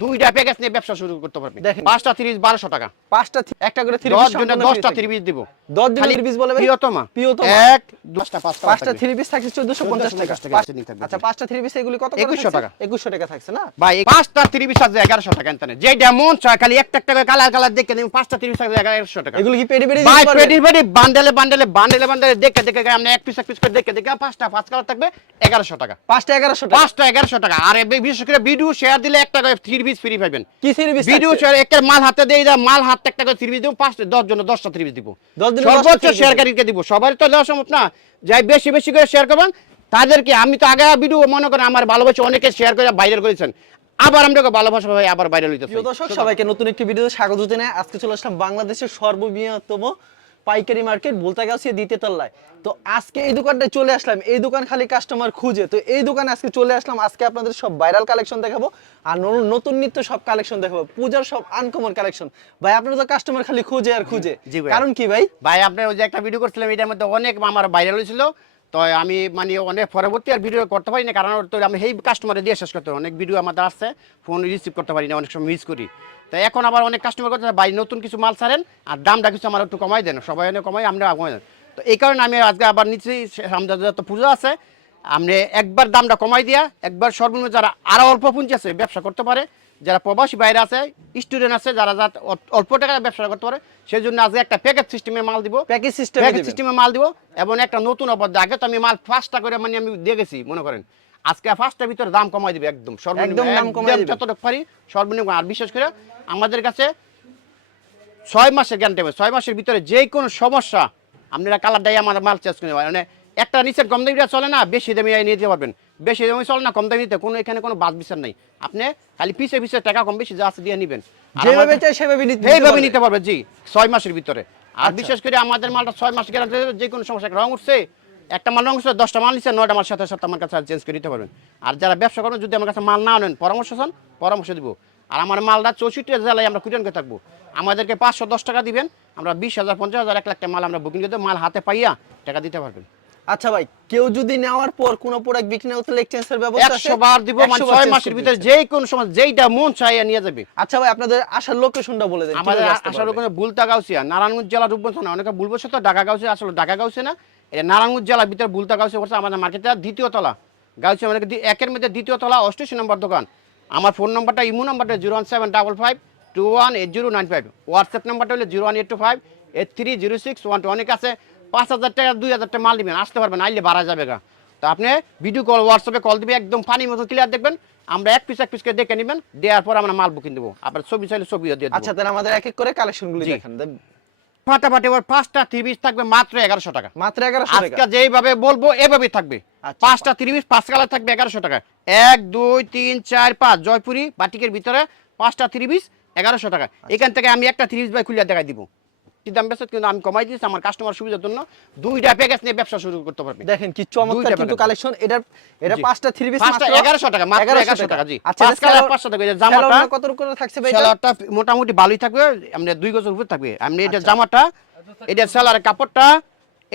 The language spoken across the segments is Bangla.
দুইটা প্যাকেজ নিয়ে ব্যবসা শুরু করতে পারবে। দেখেন। পাঁচটা তিরিশ বারোশো টাকা। পাঁচটা একটা করে দশ জনের দশটা তিরিশ দিব। দশ জনের খালি বলে প্রিয়তমা। প্রিয়তমা। এক দশটা পাঁচটা পাঁচটা থ্রি পিস থাকছে চোদ্দশো পঞ্চাশ টাকা 1450 টাকা। পাঁচ- নিতে থাকবে। আচ্ছা পাঁচটা থ্রি পিস এগুলি কত 2100 টাকা। একুশশো টাকা থাকছে না? ভাই পাঁচটা থ্রি পিস আছে এগারোশো টাকা এনতানে যেটা চায় খালি একটা একটা করে কালার কালার দেখে দিন পাঁচটা থ্রি পিস আছে এগারোশো টাকা। এগুলি কি পেডি পেডি ভাই পেটি পেটি বান্ডেলে বান্ডেলে বান্ডেলে বান্ডেলে দেখে দেখে আমরা এক পিস এক পিস করে দেখে দেখে পাঁচটা পাঁচ কালার থাকবে এগারোশো টাকা। পাঁচটা এগারোশো টাকা। পাঁচটা এগারোশো টাকা। আর এ বিশেষ করে ভিডিও শেয়ার দিলে একটা করে থ্রি পিস ফ্রি পাবেন। কি থ্রি পিস ভিডিও শেয়ার একের মাল হাতে দিয়ে দাও মাল হাতে একটা করে থ্রি পিস দিব পাঁচটা দশ জন দশটা থ্রি পিস দিব। দশ জনের দশটা সর্বোচ্চ শেয়ারকারীকে দিব? সবার তো দেওয়া সম্ভব না। যাই বেশি বেশি করে শেয়ার করবেন তাদেরকে আমি তো আগে ভিডিও মনে করেন আমার ভালোবাসা অনেকে শেয়ার করে ভাইরাল করেছেন। আবার আমরা ভালোবাসা ভাই আবার ভাইরাল হইতেছে। প্রিয় দর্শক সবাইকে নতুন একটি ভিডিওতে স্বাগত জানাই। আজকে চলে আসলাম বাংলাদেশের সর্ববৃহত্তম পাইকারি মার্কেট বলতে গেছে দ্বিতীয় তলায়। তো আজকে এই দোকানটা চলে আসলাম এই দোকান খালি কাস্টমার খুঁজে। তো এই দোকানে আজকে চলে আসলাম আজকে আপনাদের সব ভাইরাল কালেকশন দেখাবো আর নতুন নিত্য সব কালেকশন দেখাবো। পূজার সব আনকমন কালেকশন ভাই আপনারা তো কাস্টমার খালি খুঁজে আর খুঁজে। ভাই। কারণ কি ভাই? ভাই আপনার ওই যে একটা ভিডিও করছিলাম এটার মধ্যে অনেক আমার ভাইরাল হয়েছিল। তো আমি মানে অনেক পরবর্তী আর ভিডিও করতে পারি না, কারণ তো আমি সেই কাস্টমারে দিয়ে শেষ করতে। অনেক ভিডিও আমাদের আসছে ফোন রিসিভ করতে পারি না, অনেক সময় মিস করি তো এখন আবার অনেক কাস্টমার করতে ভাই নতুন কিছু মাল ছাড়েন, আর দামটা কিছু আমার একটু কমাই দেন, সবাই এনে কমাই আমরা কমাই দেন তো এই কারণে আমি আজকে আবার নিচ্ছি আমাদের যত পুজো আছে আপনি একবার দামটা কমাই দিয়া, একবার সর্বনিম্ন যারা আরও অল্প পুঁজি আছে, ব্যবসা করতে পারে যারা প্রবাসী বাইরে আছে স্টুডেন্ট আছে যারা যা অল্প টাকায় ব্যবসা করতে পারে সেই জন্য আজকে একটা প্যাকেজ সিস্টেমে মাল দিব। প্যাকেজ সিস্টেম প্যাকেজ সিস্টেমে মাল দিব এবং একটা নতুন অফার আগে তো আমি মাল পাঁচটা করে মানে আমি দিয়ে গেছি মনে করেন। আজকে পাঁচটার ভিতরে দাম কমাই দিবে একদম। সর্বনিম্ন। যতটুকু পারি সর্বনিম্ন। আর বিশেষ করে আমাদের কাছে ছয় মাসের গ্যারান্টি হবে। ছয় মাসের ভিতরে যে কোনো সমস্যা আপনারা কালার ডাই আমার মাল চেঞ্জ করে। মানে একটা নিচের কম দামিটা চলে না বেশি দামি নিয়ে যেতে পারবেন। বেশি দামি চলে না কম দামি নিতে কোনো এখানে কোনো বাদ বিচার নাই। আপনি খালি পিছে পিছে টাকা কম বেশি যা আছে দিয়ে নেবেন। যেভাবে চাই সেভাবে নিতে এইভাবে। নিতে পারবে জি ছয় মাসের ভিতরে। আর আচ্ছা। বিশেষ করে আমাদের মালটা ছয় মাস গ্যারান্টি যে কোনো সমস্যা রং উঠছে একটা মাল রং উঠছে দশটা মাল নিচ্ছে নয়টা মাল সাথে সাথে আমার কাছে চেঞ্জ করে দিতে পারবেন। আর যারা ব্যবসা করেন যদি আমার কাছে মাল না আনেন পরামর্শ চান পরামর্শ দিব। আর আমার মালটা চৌষট্টি জেলায় আমরা কুরিয়ান করে থাকব। আমাদেরকে পাঁচশো দশ টাকা দিবেন আমরা বিশ হাজার পঞ্চাশ হাজার এক লাখ টাকা মাল আমরা বুকিং করে মাল হাতে পাইয়া টাকা দিতে পারবেন। আচ্ছা ভাই কেউ যদি নেওয়ার পর কোনো প্রোডাক্ট বিক্রি না করতে এক্সচেঞ্জের ব্যবস্থা আছে? একশো বার দিব মানে 100 বার ছয় change মাসের ভিতরে যেই কোনো সময় যেইটা মন চাইয়া নিয়ে যাবে। আচ্ছা ভাই আপনাদের আসার লোকেশনটা বলে দেন আমাদের আসার পারবে? বুলতা গাউসিয়া নারায়ণগঞ্জ জেলা রূপগঞ্জ না অনেকে ভুল বসে তো ঢাকা গাউসে আসলে ঢাকা গাউসে না। এটা নারায়ণগঞ্জ জেলার ভিতরে বুলতা গাউসে করছে আমাদের মার্কেটে দ্বিতীয় তলা। গাউসে মানে একের মধ্যে দ্বিতীয় তলা অষ্টাশি নম্বর দোকান। আমার ফোন নাম্বারটা ইমো নাম্বারটা zero one seven double five two one eight zero nine five. WhatsApp নাম্বারটা হলো zero one eight two five eight three zero six one two. অনেক আছে পাঁচ হাজার টাকা দুই হাজার টাকা মাল দিবেন আসতে পারবেন আইলে বাড়া যাবে গা। তো আপনি ভিডিও কল হোয়াটসঅ্যাপে কল দিবে একদম পানির মতো ক্লিয়ার দেখবেন। আমরা এক পিস এক পিস করে দেখে নেবেন দেওয়ার পর আমরা মাল বুকিং দেবো। আপনার ছবি চাইলে ছবিও দিয়ে আচ্ছা তাহলে আমাদের এক এক করে কালেকশনগুলো। দেখান ফাটাফাটি ওর পাঁচটা ত্রিশ থাকবে মাত্র এগারোশো টাকা। মাত্র এগারোশো আজকে যেইভাবে বলব এভাবেই থাকবে। আচ্ছা। পাঁচটা ত্রিশ পাঁচ কালার থাকবে এগারোশো টাকা। এক দুই তিন চার পাঁচ জয়পুরি বাটিকের ভিতরে পাঁচটা ত্রিশ এগারোশো টাকা। আচ্ছা। এখান থেকে আমি একটা ত্রিশ বাই খুলে দেখাই দিব। দাম কিন্তু আমি কমাই দিয়েছি আমার কাস্টমার সুবিধার জন্য। দুইটা প্যাকেজ নিয়ে ব্যবসা শুরু করতে পারবে। দেখেন কি চমৎকার কিন্তু কালেকশন এটা এটা পাঁচটা থ্রি পিস মাত্র। 1100 টাকা মাত্র 1100 টাকা। জি। আচ্ছা পাঁচ কালার পাঁচশো টাকা এই জামাটা কত করে থাকছে ভাই সালোয়ারটা মোটামুটি ভালোই থাকবে আমরা দুই গজের উপর থাকবে। আমরা এটা আচ্ছা। জামাটা এটা সেলারের কাপড়টা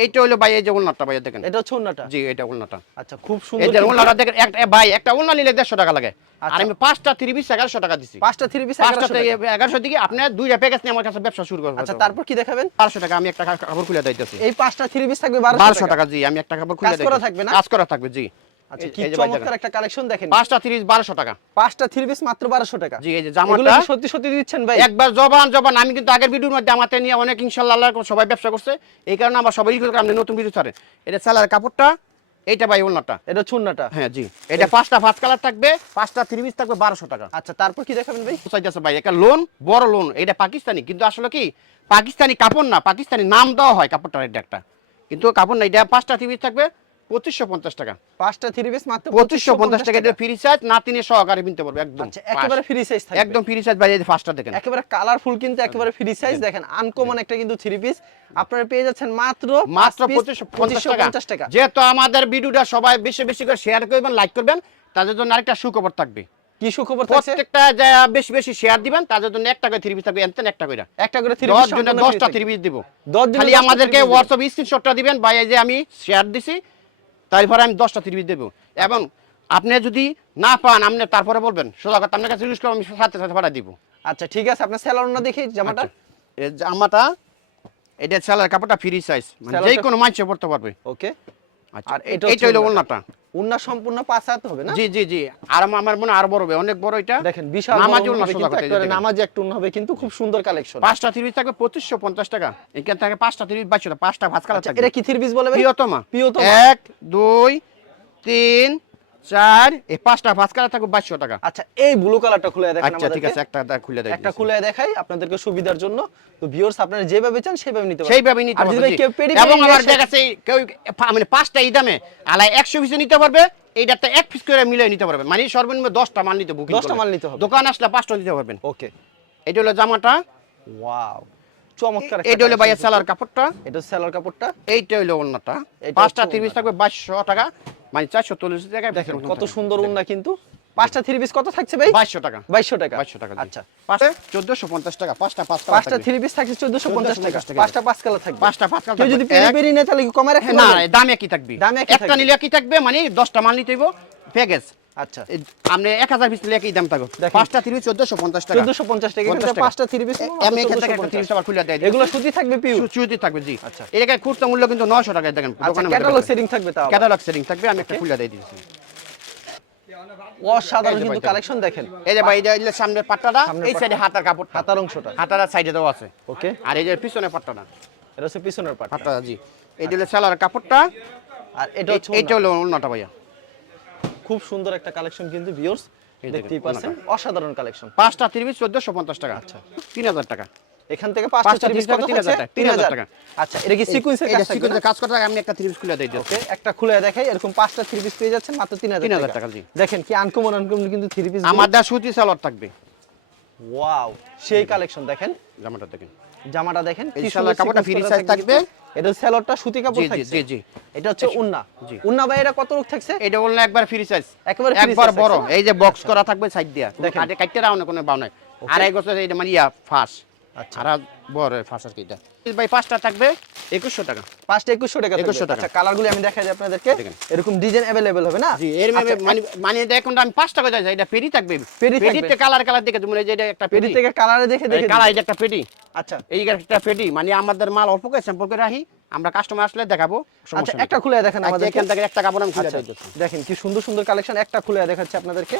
এইটা হলো ভাই এই যে উন্নাটা ভাই দেখেন। এটা হচ্ছে ওন্নাটা জি এটা উন্নাটা আচ্ছা খুব এই যে। উন্নাটা দেখেন একটা ভাই একটা উন্না নিলে দেড়শো টাকা লাগে। আর আচ্ছা। আমি পাঁচটা ত্রিশ এগারোশো টাকা দিচ্ছি পাঁচটা থ্রি পিস পাঁচটা থেকে এগারোশো দিকে আপনি দুইটা প্যাকেজ নিয়ে আমার কাছে ব্যবসা শুরু করবেন। আচ্ছা তারপর কি দেখাবেন? 1200 টাকা আমি একটা কাপড় খুলে দিতেছি এই পাঁচটা থ্রি পিস থাকবে বারোশো বারোশো টাকা। টাকা জি আমি একটা কাপড় খুলে কাজ করা থাকবে না? কাজ করা থাকবে জি। আচ্ছা কি এই যে ভাই চমৎকার একটা কালেকশন দেখেন। পাঁচটা তিরিশ বারোশো টাকা। পাঁচটা থ্রি পিস মাত্র বারোশো টাকা। জি এই যে জামাটা সত্যি সত্যি দিচ্ছেন ভাই? একবার জবান জবান। আমি কিন্তু আগের ভিডিওর মধ্যে আমাতে নিয়ে অনেক ইনশাল্লাহ আল্লাহ সবাই ব্যবসা করছে। এই কারণে আমার সবাই করে আপনি নতুন ভিডিও ছাড়ে এটা স্যালার কাপড়টা এইটা ভাই ওনারটা এটা ছুন্নাটা হ্যাঁ জি। এটা পাঁচটা ফার্স্ট কালার থাকবে পাঁচটা থ্রি পিস থাকবে বারোশো টাকা। আচ্ছা তারপর কি দেখাবেন ভাই? চাইতেছে ভাই একটা লোন বড় লোন এটা পাকিস্তানি কিন্তু আসলে কি পাকিস্তানি কাপড় না পাকিস্তানি নাম দেওয়া হয় কাপড়টার এটা একটা। কিন্তু কাপড় না এটা পাঁচটা থ্রি পিস থাকবে পঁচিশশো পঞ্চাশ টাকা। পাঁচটা থ্রি পিস মাত্র পঁচিশশো পঞ্চাশ টাকা এটা ফ্রি চার্জ না সহকারে কিনতে পারবে একদম একেবারে ফ্রি সাইজ থাকবে। একদম ফ্রি চার্জ ভাই ফার্স্টটা দেখেন। একেবারে কালারফুল কিন্তু একেবারে ফ্রি সাইজ দেখেন। আনকমন একটা কিন্তু থ্রি পিস আপনারা পেয়ে যাচ্ছেন মাত্র মাত্র পঁচিশশো পঞ্চাশ টাকা। যেহেতু আমাদের ভিডিওটা সবাই বেশি বেশি করে শেয়ার করবেন লাইক করবেন তাদের জন্য আরেকটা সুখবর থাকবে। কি সুখবর থাকছে? প্রত্যেকটা বেশি বেশি শেয়ার দিবেন তাদের জন্য একটা করে থ্রি পিস থাকবে এনতেন একটা করে। একটা করে থ্রি পিস জনের দশটা থ্রি পিস দিব। খালি আমাদেরকে স্ক্রিনশটটা দিবেন। ভাই এই যে আমি শেয়ার দিছি তারপরে আমি দশটা তিরিশ দেবো। এবং আপনি যদি না পান আপনি তারপরে বলবেন সোজা কথা আপনার কাছে করব আমি সাথে সাথে পাঠিয়ে দিব। আচ্ছা ঠিক আছে আপনার স্যালার না দেখি জামাটা? এই জামাটা এটা স্যালার কাপড়টা ফ্রি সাইজ মানে যে কোনো মাইচে পড়তে পারবে। ওকে আচ্ছা আর আর এটা এটা হলো ওড়নাটা। ওড়নাটা উন্না সম্পূর্ণ পাঁচ হবে না? জি জি জি। আর আমার- আমার মনে আর বড় হবে অনেক বড় এটা। দেখেন বিশাল নামাজি হবে সোজা। নামাজি একটা উন্না হবে কিন্তু খুব সুন্দর কালেকশন পাঁচটা থ্রি থাকবে টাকা। এখান থেকে পাঁচটা থ্রি বাইশশো পাঁচটা ভাত কালার আচ্ছা থাকবে। এটা কি থ্রি বলে প্রিয়তমা। প্রিয়তমা। এক দুই তিন চার এই পাঁচটা ভাত কালার থাকবে বাইশশো টাকা। আচ্ছা এই ব্লু কালারটা খুলে দেখেন আচ্ছা ঠিক আছে একটা খুলে একটা খুলে দেখাই আপনাদেরকে সুবিধার জন্য। তো ভিউয়ার্স আপনারা যেভাবে চান সেভাবে নিতে পারেন সেইভাবে নিতে আর যদি। কেউ পেরি এবং আমার কেউ মানে পাঁচটা এই দামে আলাই একশো পিসে নিতে পারবে। এইটাতে এক পিস করে মিলিয়ে নিতে পারবে মানে সর্বনিম্ন মাল নিতে বুকিং 10টা মাল নিতে হবে। দোকান আসলে পাঁচটা নিতে পারবেন। ওকে এটা হলো জামাটা। ওয়াও চমৎকার এইটা হলো ভাইয়া সেলার কাপড়টা। এটা সেলার কাপড়টা। এইটা হলো অন্যটা পাঁচটা হচ্ছে তিরিশ ওড়নাটা। থাকবে বাইশশো টাকা। মানে চারশো চল্লিশ টাকা দেখেন কত সুন্দর উন্না কিন্তু। পাঁচটা থ্রি পিস কত থাকছে ভাই? বাইশশো টাকা। বাইশশো টাকা। বাইশশো টাকা আচ্ছা। পাঁচটা চোদ্দশো পঞ্চাশ টাকা পাঁচটা পাঁচ পাঁচটা থ্রি পিস থাকছে চোদ্দশো পঞ্চাশ টাকা। পাঁচটা পাঁচ কালার থাকবে। পাঁচটা পাঁচ কালার যদি। পেরি নেয় তাহলে কি কমে রাখে না দাম একই থাকবে। দাম একটা নিলে কি থাকবে মানে দশটা মাল নিতে হইব। প্যাকেজ আচ্ছা। আপনি এক হাজার পিস একই দাম থাকবে পাঁচটা চোদ্দশো পঞ্চাশ টাকা। চোদ্দশো পঞ্চাশ টাকা এখান 50 টাকা। পাঁচটা থ্রি পিস আমি এখান থেকে একটা তিরিশ টাকা খুলে দেয়। এগুলো সুতি থাকবে পিউ চুচুতি থাকবে জি। আচ্ছা। এটাকে খুচরা মূল্য কিন্তু নশো টাকায় দেখেন আচ্ছা ক্যাটালগ সেটিং থাকবে তাও ক্যাটালগ সেটিং থাকবে আমি একটা খুলে দিয়ে দিয়েছি। অসাধারণ কিন্তু কালেকশন দেখেন। এই যে ভাই এটা সামনের পাট্টাটা এই সাইডে হাতার কাপড় হাতার অংশটা। হাতার সাইডে দেওয়া আছে। ওকে আর এই যে পিছনে পাট্টাটা। এটা হচ্ছে পিছনের জি। এই হলো সেলার কাপড়টা। আর এটা হচ্ছে ওড়না। হলো অন্যটা ভাইয়া। খুব সুন্দর একটা কালেকশন কিন্তু ভিউয়ার্স দেখতেই পাচ্ছেন। অসাধারণ কালেকশন পাঁচটা তিরিশ চোদ্দশো পঞ্চাশ টাকা। আচ্ছা। তিন হাজার টাকা। এখান থেকে পাঁচটা পিস কত তিন হাজার টাকা। আচ্ছা এটা কি সিকোয়েন্সের কাজ থাকবে সিকোয়েন্সের কাজ করতে আমি একটা তিরিশ খুলে দিই ওকে একটা খুলে দেখাই এরকম পাঁচটা পেয়ে যাচ্ছেন মাত্র তিন হাজার টাকা, জি। দেখেন কি আনকমন আনকমন কিন্তু থ্রি পিস আমাদের সুতি সালোয়ার থাকবে। ওয়াও সেই কালেকশন দেখেন। জামাটা দেখেন। জামাটা দেখেন এই কি সুন্দর কাপড়টা ফ্রি সাইজ থাকবে। এটা সেলরটা সুতি কাপড় থাকছে। জি জি। এটা হচ্ছে উন্না। জি। উন্না ভাই এটা কত রূপ থাকছে? এটা বললে একবার ফ্রি সাইজ একবার একবার বড়। এই যে বক্স করা থাকবে সাইড দিয়া। দেখেন। কাটে কাটতে রাও না কোনো বাউ নাই। আড়াই বছর এটা মানে ইয়া ফাঁস আচ্ছা। আর বড় ফাঁস আর কি এটা ভাই পাঁচটা থাকবে? একুশশো টাকা। পাঁচটা একুশশো টাকা 2100 2100 টাকা। আচ্ছা কালারগুলি আমি দেখাই দিই আপনাদেরকে। এরকম ডিজাইন অ্যাভেলেবেল হবে না? জি এর আচ্ছা, মানে মানে দেখুন আমি পাঁচ টাকা যাই এটা পেরি থাকবে? পেরি থাকবে। পেরিতে কালার কালার দেখে তুমি যে এটা একটা পেরি। থেকে কালারে দেখে দেখে কালার এটা একটা পেটি আচ্ছা। এই একটা পেটি মানে আমাদের মাল অল্প করে স্যাম্পল করে রাখি আমরা কাস্টমার আসলে দেখাবো আচ্ছা একটা খুলে দেখেন আচ্ছা, আমাদের এখান থেকে একটা কাপড় আমি খুলে আচ্ছা, দেখেন কি সুন্দর সুন্দর কালেকশন একটা খুলে দেখাচ্ছে আপনাদেরকে।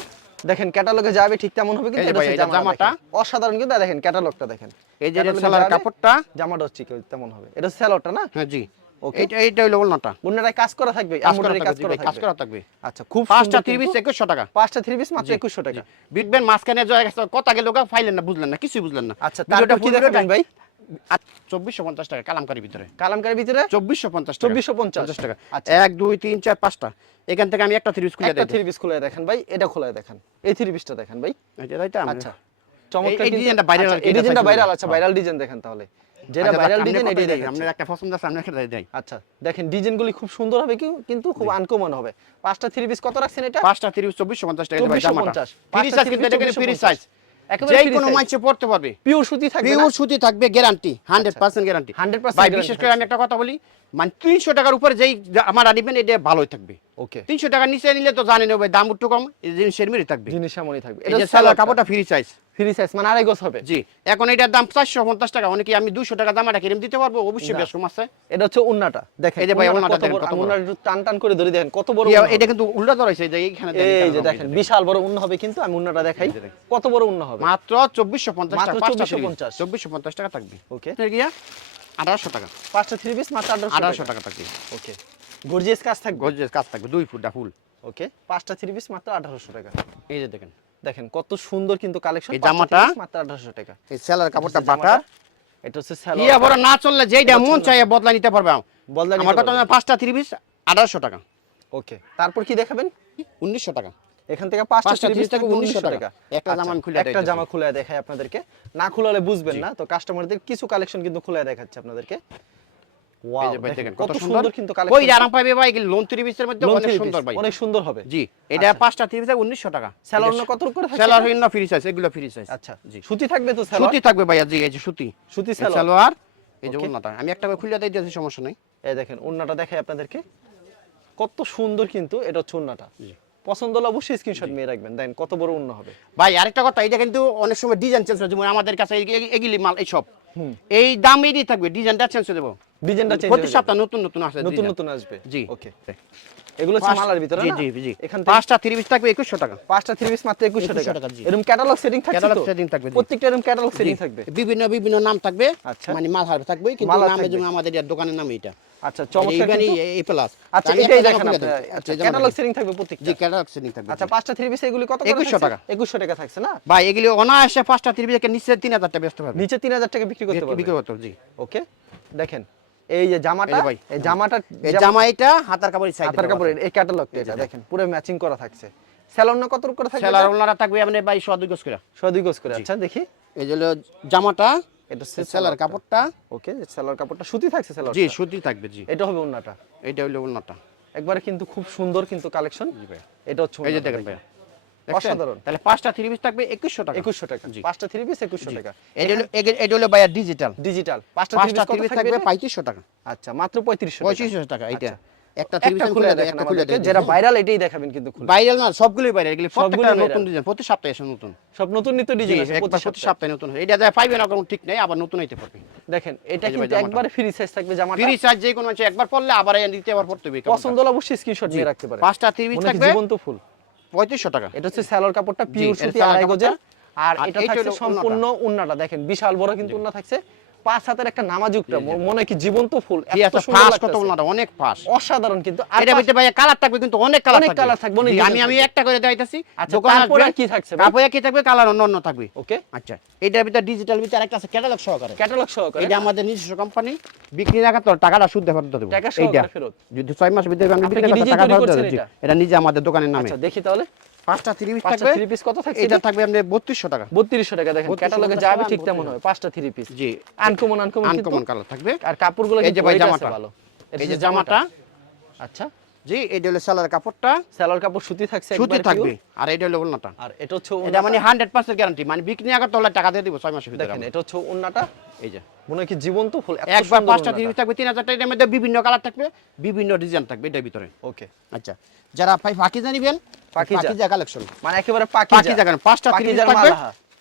দেখেন ক্যাটালগে যাবে ঠিক তেমন হবে কিন্তু এটা এটা জামাটা। অসাধারণ কিন্তু দেখেন ক্যাটালগটা দেখেন। এই যে সেলার কাপড়টা। জামাটা হচ্ছে তেমন হবে। এটা স্যালোটা না? হ্যাঁ জি. এইটা এইটা হলো ওলনাটা কাজ করা থাকবে কাজ করা কাজ করা কাজ থাকবে। করা থাকবে। আচ্ছা খুব পাঁচটা সুন্দর তিরিশ কিন্তু। একুশশো টাকা। পাঁচটা থ্রি পিস মাত্র 2100 টাকা। বিটবেন মাঝখানে জয় গেছে কথা গেল ফাইলেন না বুঝলেন না কিছুই বুঝলেন না। আচ্ছা তারপর কি দেখাবেন ভাই? চব্বিশশো পঞ্চাশ টাকা কালামকারির ভিতরে। কালামকারের ভিতরে? চব্বিশশো পঞ্চাশ 2450 টাকা। এক দুই তিন চার পাঁচটা। এখান থেকে আমি একটা তিরিশ খুলে একটা থ্রি পিস খুলে দেখেন ভাই এটা খুলে দেখেন। এই থ্রি পিসটা দেখেন ভাই। এটা আচ্ছা। চমৎকার এই ডিজাইনটা viral আচ্ছা, আর কি, এই ডিজাইনটা ভাইরাল আচ্ছা ভাইরাল ডিজাইন দেখেন তাহলে। যেটা ভাইরাল ডিজাইন এটাই দেই? আপনার একটা পছন্দ আছে আপনি একটা দেয় আচ্ছা দেখেন ডিজাইনগুলি খুব সুন্দর হবে কি কিন্তু খুব আনকমন হবে। পাঁচটা থ্রি পিস কত রাখছেন এটা? পাঁচটা তিরিশ চব্বিশশো পঞ্চাশ টাকা। ভাই 2450 ফ্রি সাইজ কিন্তু এটা ফ্রি সাইজ একেবারে যে কোনো মানুষে পড়তে পারবে। পিওর সুতি থাকবে পিওর সুতি থাকবে গ্যারান্টি হান্ড্রেড পার্সেন্ট গ্যারান্টি 100% ভাই বিশেষ করে আমি একটা কথা বলি মানে তিনশো টাকার উপরে যেই আমার আনিবেন এটা ভালোই থাকবে। ওকে নিচে নিলে তো জানেন ভাই দাম একটু কম এই জিনিসের মেরে থাকবে। থাকবে। কাপড়টা ফ্রি সাইজ ফ্রি সাইজ মানে আড়াই গজ হবে। জি। এখন এটার দাম চারশো পঞ্চাশ টাকা অনেকে আমি দুশো টাকা জামাটা কিরম দিতে পারব অবশ্যই না। বেশ কম আছে। এটা হচ্ছে উন্নাটা দেখেন। এই যে ভাই, উন্নাটা দেখেন উন্নাটা একটু টান টান করে ধরে দেখেন কত বড় এটা কিন্তু উল্টা ধরাইছে এই যে এই যে দেখেন বিশাল বড় উন্না হবে কিন্তু আমি উন্নাটা দেখাই। কত বড় উন্না হবে? মাত্র চব্বিশশো পঞ্চাশ টাকা পাঁচটা 2450 চব্বিশশো পঞ্চাশ। টাকা থাকবে। ওকে গিয়া আঠারোশো টাকা। পাঁচটা থ্রি পিস মাত্র আঠারোশো টাকা। থাকবে। ওকে গর্জিয়াস কাজ থাকবে? গজের কাজ থাকবে দুই ফুটটা ফুল। ওকে পাঁচটা থ্রি পিস মাত্র আঠারোশো টাকা। এই যে দেখেন। দেখেন কত সুন্দর কিন্তু কালেকশন এই জামাটা? মাত্র আঠারোশো টাকা। এই সেলার কাপড়টা বাটা এটা হচ্ছে সেলার ইয়া বড় না চললে যেইটা মন চাই বদলা নিতে পারবে। বদলা নিতে আমার কথা পাঁচটা ত্রিশ আঠারোশো টাকা। ওকে তারপর কি দেখাবেন? উনিশশো টাকা। এখান থেকে পাঁচটা তিরিশ থেকে উনিশশো 1900 টাকা। টাকা। একটা আচ্ছা, জামা আমি খুলে একটা। জামা খুলে দেখাই আপনাদেরকে। না খুলালে বুঝবেন না তো কাস্টমারদের কিছু কালেকশন কিন্তু খুলে দেখাচ্ছে আপনাদেরকে। কত সুন্দর কিন্তু কই আরাম পাবে ভাই লোন ত্রিশের মধ্যে অনেক সুন্দর ভাই। অনেক সুন্দর হবে। জি এটা। পাঁচটা ত্রিশ থেকে টাকা। স্যালোর কত করে থাকে সেলার না ফ্রি সাইজ এগুলো ফ্রি সাইজ আচ্ছা জি। সুতি থাকবে তো স্যালোর সুতি থাকবে ভাইয়া জি এই যে সুতি। সুতি এই এই যে Okay. আমি একটা খুলে দিয়ে দিয়েছি সমস্যা নাই। এই দেখেন ওন্নাটা দেখাই আপনাদেরকে। কত সুন্দর কিন্তু এটা হচ্ছে ওন্নাটা জি। পছন্দ হলে অবশ্যই স্ক্রিনশট নিয়ে রাখবেন। দেন কত বড় অন্য হবে? ভাই আরেকটা কথা এটা কিন্তু অনেক সময় ডিজাইন চেঞ্জ হয়। যেমন আমাদের কাছে এগুলি মাল এইসব এই দামেরই থাকবে ডিজাইনটা চেঞ্জ হয়ে দেবো ডিজাইনটা চেঞ্জ প্রতি সপ্তাহ নতুন নতুন আসবে নতুন নতুন আসবে। জি। ওকে এগুলো হচ্ছে মালার ভিতরে জি জি জি এখান থেকে পাঁচটা থ্রি পিস থাকবে একুশশো টাকা। পাঁচটা থ্রি পিস মাত্র 2100 2100 টাকা। এরকম ক্যাটালগ সেটিং Catalog তো? setting থাকবে, প্রত্যেকটা এরকম ক্যাটালগ সেটিং থাকবে? বিভিন্ন বিভিন্ন নাম থাকবে। আচ্ছা। মানে মাল হার থাকবে কিন্তু থাকবে। আমাদের দোকানের নাম এটা আচ্ছা চমৎকার কিন্তু। প্লাস আচ্ছা এটাই দেখেন দেই। আচ্ছা ক্যাটালগ সেটিং থাকবে প্রত্যেকটা। জি ক্যাটালগ সেটিং থাকবে আচ্ছা পাঁচটা পিস এগুলি কত 2100 টাকা। 2100 টাকা থাকছে না? ভাই এগুলি অনায়াসে পাঁচটা থ্রি পিসের নিচে তিন হাজার টাকা বেচতে পারবে নিচে 3000 টাকা বিক্রি করতে বিক্রি করতে জি। ওকে দেখেন। এই যে জামাটা এই জামাটা জামা এটা হাতার কাপড়ের সাইড হাতার কাপড়ের এই ক্যাটালগটা এটা দেখেন। পুরো ম্যাচিং করা থাকছে। কত করে থাকবে সেলার ওনারা থাকবে ভাই গজ করে। করে আচ্ছা দেখি। এই যে জামাটা এটা সেলার কাপড়টা। ওকে সেলার কাপড়টা সুতি থাকছে সেলার জি সুতি থাকবে জি। এটা হবে ওন্নাটা এটা হলো ওনাটা একবারে কিন্তু খুব সুন্দর কিন্তু কালেকশন জি ভাই। এটা হচ্ছে এই যে দেখেন। ভাই অসাধারণ। তাহলে পাঁচটা থ্রি পিস থাকবে একুশশো টাকা। একুশশো টাকা। পাঁচটা থ্রি পিস একুশশো টাকা। এটা হলো এগে- এটা হলো ভাইয়া ডিজিটাল ডিজিটাল পাঁচটা থ্রি পিস থাকবে? পঁয়ত্রিশশো টাকা। আচ্ছা মাত্র পঁয়ত্রিশশো পঁয়ত্রিশশো টাকা এইটা। একটা থ্রি পিস খুলে খুলে একটা খুলে যেটা ভাইরাল এটাই দেখাবেন কিন্তু ভাইরাল না সবগুলোই ভাইরাল এগুলি প্রত্যেকটা নতুন ডিজাইন প্রতি সপ্তাহে আসে নতুন। সব নতুন নিত্য ডিজাইন আছে একবার প্রতি প্রতি সপ্তাহে। সপ্তাহে নতুন হয়। এটা যা পাইবেন না ঠিক নেই আবার নতুন হইতে পারবে। দেখেন এটা এই যে ভাই কিন্তু একবারে ফ্রি সাইজ থাকবে জামাটা। তিরিশ চার্জ যে কোনো একবার পড়লে আবার পড়তে হবে পছন্দ হলে অবশ্যই স্ক্রিনশট নিয়ে রাখতে পারেন। পাঁচটা থ্রি পিস থাকবে। জীবন্ত ফুল। পঁয়ত্রিশশো টাকা। এটা হচ্ছে স্যালোর কাপড়টা পিওর সুতি আড়াই গজের। আর আর এটা থাকছে সম্পূর্ণ উন্নাটা দেখেন বিশাল বড় কিন্তু উন্না থাকছে। পাঁচ হাতের একটা নামাজুকটা মনে কি জীবন্ত ফুল। এত ফাঁস কত লাগতেছে। অনেক ফাঁস। অসাধারণ কিন্তু। এটা ভিতরে ভাইয়া কালার থাকবে কিন্তু অনেক কালার অনেক colour থাকবে, অনেক আমি আমি একটা করে দেখাইতেছি আচ্ছা, তারপরে কি থাকছে? তারপরে কি থাকবে কালার অন্য অন্য থাকবে। ওকে। আচ্ছা এটার ভিতরে ডিজিটাল ভিতরে আরেকটা আছে ক্যাটালগ সহকারে। ক্যাটালগ সহকারে। এটা আমাদের নিজস্ব কোম্পানি বিক্রি না করতে টাকাটা শুদ্ধ ফেরত দেবো। টাকা এইটা। যদি ছয় মাস ভিতরে আমি বিক্রি করতে টাকা ফেরত করছেন দেবো? এটা নিজে আমাদের দোকানের নামে। আচ্ছা দেখি তাহলে। পাঁচটা থ্রি পিস পাঁচটা থাকবে? থ্রি পিস কত এটা থাকবে বত্রিশশো টাকা। বত্রিশশো টাকা দেখেন 3200 ক্যাটালগে যাবে ঠিক তেমন হবে পাঁচটা থ্রি পিস জি। আনকমন আনকমন আনকমন কালার থাকবে। আর কাপড়গুলো এই যে ভাই জামাটা। ভালো। এই যে জামাটা। আচ্ছা। জি এটা হলো সালার কাপড়টা। সেলার কাপড় সুতি থাকছে সুতি থাকবে আর এটা হলো আর এটা হচ্ছে এটা মানে হান্ড্রেড পার্সেন্ট গ্যারান্টি মানে বিক্রি টাকা দিয়ে দিব মাসের ভিতরে দেখেন এটা হচ্ছে ওন্নাটা এই যে। মনে কি জীবন্ত ফুল একবার পাঁচটা। থ্রি থাকবে তিন হাজার টাকা এটার মধ্যে বিভিন্ন কালার থাকবে বিভিন্ন ডিজাইন থাকবে এটার ভিতরে। ওকে। আচ্ছা যারা ভাই ফাঁকিজা নিবেন পাকিজা। কালেকশন মানে একেবারে পাকিজা। ফাঁকিজা পাঁচটা থ্রি থাকবে।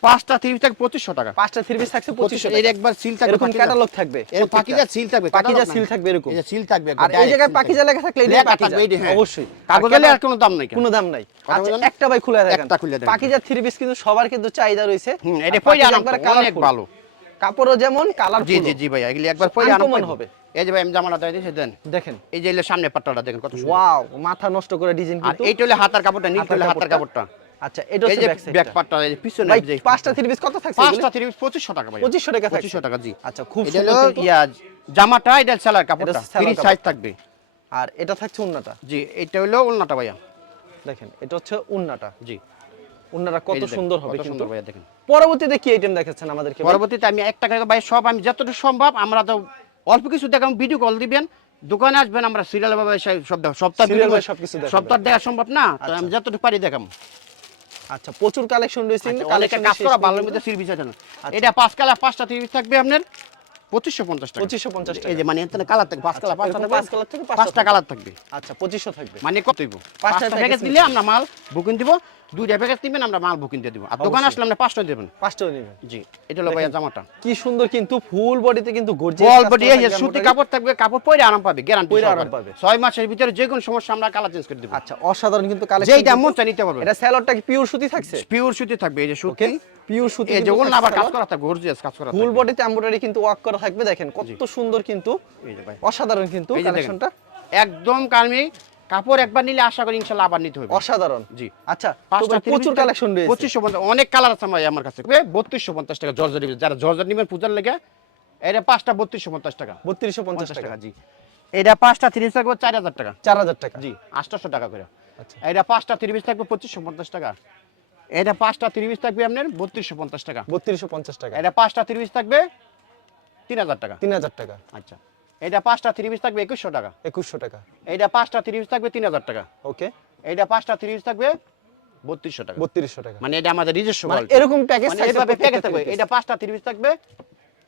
পাঁচটা থ্রি থাকবে পঁচিশশো টাকা। পাঁচটা থ্রি পিস থাকছে পঁচিশশো এর একবার সিল থাকবে এরকম ক্যাটালগ থাকবে। এর ফাঁকিজা সিল থাকবে পাকিজা সিল থাকবে এরকম। সিল থাকবে আর এই জায়গায় পাকিজা লেখা থাকলে লেখা পাকিজা হ্যাঁ। অবশ্যই। কাগজ আর কোনো দাম নাই কোনো? দাম নাই। আচ্ছা একটা ভাই খুলে দেখেন। একটা খুলে। পাকিজার থ্রি পিস কিন্তু সবার কিন্তু চাহিদা রয়েছে। এটা পাকিজা একবারে অনেক ভালো। কাপড়ও যেমন কালার জি জি জি ভাই এগুলি একবার হবে। এই যে ভাই আমি জামাটা দিয়েছি দেন। দেখেন। এই যে সামনে পাট্টাটা দেখেন কত ওয়াও মাথা নষ্ট করে ডিজাইন কিন্তু এইটা হলে হাতার কাপড়টা নিচে হলে হাতার কাপড়টা। আচ্ছা এটা হচ্ছে ব্যাক ব্যাক পাটটা এই পিছনে ভাই পাঁচটা থ্রি পিস কত থাকছে পাঁচটা থ্রি পঁচিশশো টাকা ভাই 2500 টাকা থাকছে। পঁচিশশো টাকা জি। আচ্ছা, খুব সুন্দর ইয়া জামাটা এটা সেলার কাপড়টা ফ্রি সাইজ থাকবে। আর এটা থাকছে উন্নাটা? জি এটা হলো ওলনাটা ভাইয়া। দেখেন এটা হচ্ছে উন্নাটা। জি। উন্নাটা কত সুন্দর হবে কিন্তু। ভাইয়া দেখেন। পরবর্তীতে কি আইটেম দেখাচ্ছেন আমাদেরকে? পরবর্তীতে আমি একটা করে ভাই সব আমি যতটুকু সম্ভব আমরা তো অল্প কিছু দেখাম ভিডিও কল দিবেন। দোকানে আসবেন আমরা সিরিয়াল ভাবে সব সপ্তাহ সপ্তাহ দেখা সম্ভব না তো আমি যতটুকু পারি দেখাম আচ্ছা প্রচুর কালেকশন রয়েছে কালেকশন কাজ করা ভালো। মধ্যে সিরিজ আছে না? আচ্ছা। এটা পাঁচ কালার পাঁচটা সিরিজ থাকবে আপনার পঁচিশশো পঞ্চাশ টাকা। 2550 টাকা। এই যে মানে এখানে কালার থাকবে পাঁচ কালার পাঁচটা পাঁচ কালার থেকে পাঁচটা কালার থাকবে। আচ্ছা পঁচিশশো থাকবে। মানে কত পাঁচটা প্যাকেজ দিলে আমরা মাল বুকিং দিব। দুইটা প্যাকেজ আমরা মাল বুকিং দিয়ে দিব। আর দোকানে আসলে আমরা পাঁচটা দেবেন। পাঁচটাও নেবেন। জি এটা হলো ভাইয়া জামাটা। কি সুন্দর কিন্তু ফুল বডিতে কিন্তু গর্জিয়াস বল বডি এই সুতি কাপড় থাকবে কাপড় পরে আরাম পাবে গ্যারান্টি পরে আরাম পাবে। মাসের ভিতরে যে কোনো সমস্যা আমরা কালার চেঞ্জ করে দেব। আচ্ছা অসাধারণ কিন্তু কালেকশন যেইটা মন চাই নিতে পারবে। এটা কি পিওর সুতি থাকছে? পিওর সুতি থাকবে এই যে সুতি। পিওর সুতি এই যে আবার কাজ করা থাকবে গর্জিয়াস কাজ করা ফুল বডিতে এমব্রয়ডারি কিন্তু ওয়ার্ক করা থাকবে দেখেন কত সুন্দর কিন্তু অসাধারণ কিন্তু। কালেকশনটা একদম কারমি কাপড় একবার নিলে আশা করি ইনশাআল্লাহ আবার নিতে হবে। অসাধারণ। জি। আচ্ছা পাঁচটা প্রচুর কালেকশন রয়েছে। পঁচিশশো পঞ্চাশ অনেক কালার আছে ভাই আমার কাছে। বত্রিশশো পঞ্চাশ টাকা জর্জার নিবেন। যারা জর্জার নিবেন পূজার লেগে এটা পাঁচটা বত্রিশশো পঞ্চাশ টাকা। বত্রিশশো পঞ্চাশ পঞ্চাশ টাকা টাকা। জি। এটা পাঁচটা তিরিশ থাকবে চার হাজার টাকা। চার হাজার টাকা। জি আটশোশো টাকা করে। আচ্ছা। এটা পাঁচটা তিরিশ থাকবে পঁচিশশো পঞ্চাশ টাকা। এটা পাঁচটা তিরিশ থাকবে আপনার বত্রিশশো পঞ্চাশ টাকা। বত্রিশশো পঞ্চাশ টাকা। এটা পাঁচটা তিরিশ থাকবে তিন হাজার টাকা। তিন হাজার টাকা। আচ্ছা। এটা পাঁচটা তিরিশ থাকবে একুশশো টাকা। একুশশো টাকা। এটা পাঁচটা তিরিশ থাকবে তিন হাজার টাকা। ওকে এটা পাঁচটা তিরিশ থাকবে বত্রিশশো টাকা। বত্রিশশো টাকা। মানে এটা আমাদের নিজস্ব মানে এরকম প্যাকেজ এইভাবে প্যাকেজ থাকবে। এটা পাঁচটা তিরিশ থাকবে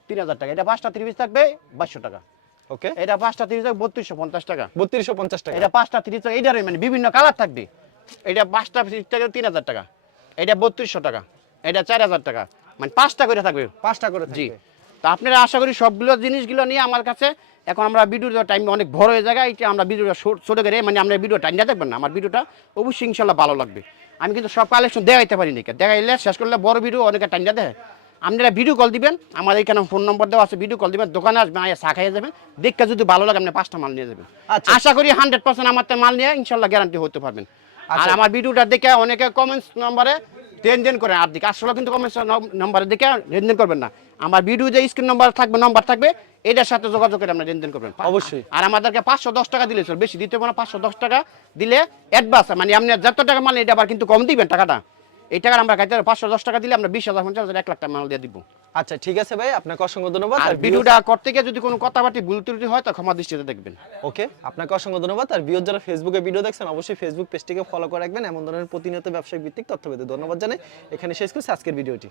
তিন হাজার টাকা। এটা পাঁচটা তিরিশ থাকবে বাইশশো টাকা। ওকে এটা পাঁচটা তিরিশ বত্রিশশো পঞ্চাশ টাকা। বত্রিশশো পঞ্চাশ টাকা। এটা পাঁচটা তিরিশ মানে বিভিন্ন কালার থাকবে। এটা পাঁচটা পিস তিন হাজার টাকা। এটা বত্রিশশো টাকা। এটা চার হাজার টাকা। মানে পাঁচটা করে থাকবে। পাঁচটা করে জি। তা আপনারা আশা করি সবগুলো জিনিসগুলো নিয়ে আমার কাছে এখন আমরা ভিডিওর টাইম অনেক বড় হয়ে যায় এটা আমরা ভিডিওটা ছোটো করে মানে আমরা ভিডিও টাইমটা দেখবেন না আমার ভিডিওটা অবশ্যই ইনশাল্লাহ ভালো লাগবে আমি কিন্তু সব কালেকশন দেখাইতে পারি নাকি দেখাইলে শেষ করলে বড় ভিডিও অনেকে টাইমটা দেখে আপনারা ভিডিও কল দিবেন আমার এখানে ফোন নম্বর দেওয়া আছে ভিডিও কল দিবেন দোকানে আসবেন আয়া চা খাইয়ে যাবেন দেখতে যদি ভালো লাগে আপনি পাঁচটা মাল নিয়ে যাবেন আচ্ছা। আশা করি হান্ড্রেড পার্সেন্ট আমার মাল নিয়ে ইনশাল্লাহ গ্যারান্টি হতে পারবেন আর আচ্ছা। আমার ভিডিওটা দেখে অনেকে কমেন্টস নম্বরে লেনদেন করে আর দিকে আসলে কিন্তু কমিশন নম্বরে দিকে লেনদেন করবেন না। আমার ভিডিও যে স্ক্রিন নম্বর থাকবে নম্বর থাকবে এটার সাথে যোগাযোগ করে আপনার লেনদেন করবেন। অবশ্যই। আর আমাদেরকে পাঁচশো দশ টাকা দিলে চল বেশি দিতে হবে পাঁচশো দশ টাকা দিলে অ্যাডভান্স মানে আপনি যত টাকা মাল এটা আবার কিন্তু কম দিবেন টাকাটা। এই টাকা আমরা খাইতে পাঁচশো দশ টাকা দিলে আমরা বিশ হাজার পঞ্চাশ হাজার এক লাখ টাকা মাল দিয়ে দিব। আচ্ছা ঠিক আছে ভাই আপনাকে অসংখ্য ধন্যবাদ আর ভিডিওটা করতে গিয়ে যদি কোনো কথাবার্তি ভুল ত্রুটি হয় তো ক্ষমা দৃষ্টিতে দেখবেন। ওকে আপনাকে অসংখ্য ধন্যবাদ আর ভিউজ যারা ফেসবুকে ভিডিও দেখছেন অবশ্যই ফেসবুক পেজটিকে ফলো করে রাখবেন। এমন ধরনের প্রতিনিয়ত ব্যবসায়িক ভিত্তিক তথ্য পেতে ধন্যবাদ জানাই। এখানে শেষ করছি আজকের ভিডিওটি।